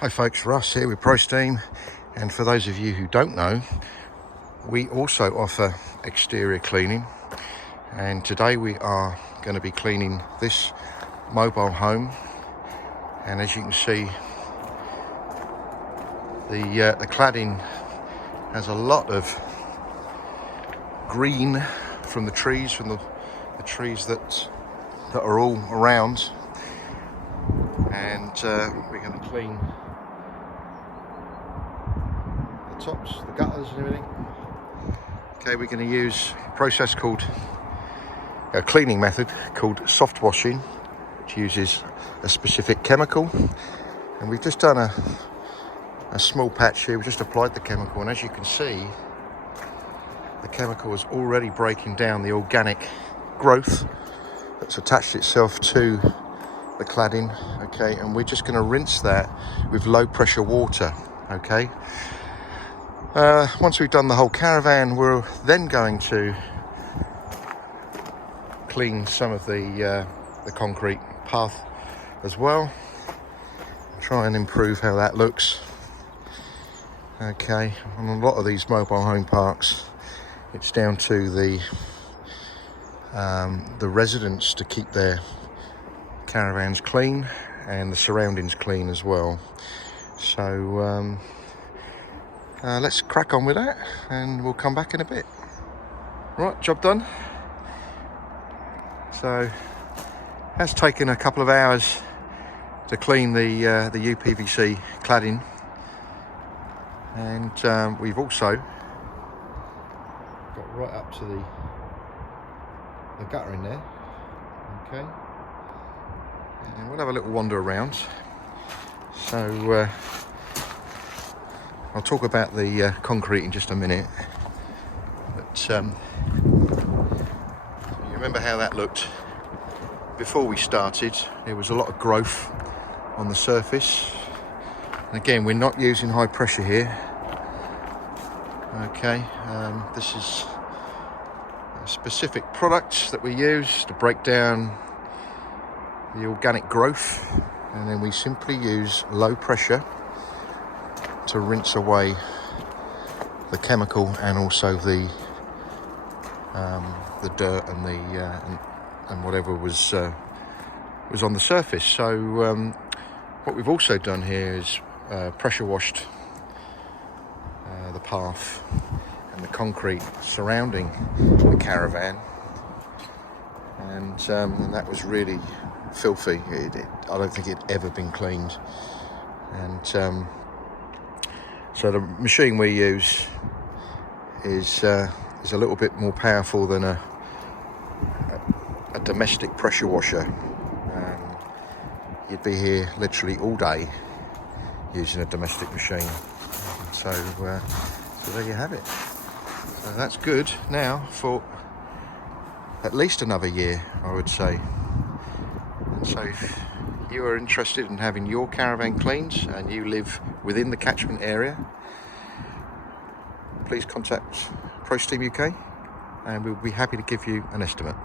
Hi folks, Russ here with ProSteam, and for those of you who don't know, we also offer exterior cleaning, and today we are going to be cleaning this mobile home. And as you can see, the cladding has a lot of green from the trees, the trees that are all around, and we're going to clean the tops, the gutters and everything. Okay, we're going to use a cleaning method called soft washing, which uses a specific chemical, and we've just done a small patch here. We've just applied the chemical, and as you can see, the chemical is already breaking down the organic growth that's attached itself to the cladding. Okay, and we're just going to rinse that with low pressure water. Okay, once we've done the whole caravan, we're then going to clean some of the concrete path as well, try and improve how that looks. Okay, on a lot of these mobile home parks, it's down to the residents to keep their caravans clean and the surroundings clean as well. So let's crack on with that, and we'll come back in a bit. Right, job done. So it has taken a couple of hours to clean the UPVC cladding, and we've also got right up to the gutter in there. Okay, and we'll have a little wander around. So I'll talk about the concrete in just a minute, but you remember how that looked before we started. There was a lot of growth on the surface, and again, we're not using high pressure here. Okay, this is a specific product that we use to break down the organic growth, and then we simply use low pressure to rinse away the chemical and also the dirt and whatever was on the surface. So what we've also done here is pressure washed the path and the concrete surrounding the caravan, and that was really filthy. I don't think it'd ever been cleaned, and so the machine we use is a little bit more powerful than a domestic pressure washer. You'd be here literally all day using a domestic machine. So there you have it. So that's good now for at least another year, I would say. And so if you are interested in having your caravan cleaned and you live within the catchment area, please contact ProSteam UK, and we'll be happy to give you an estimate.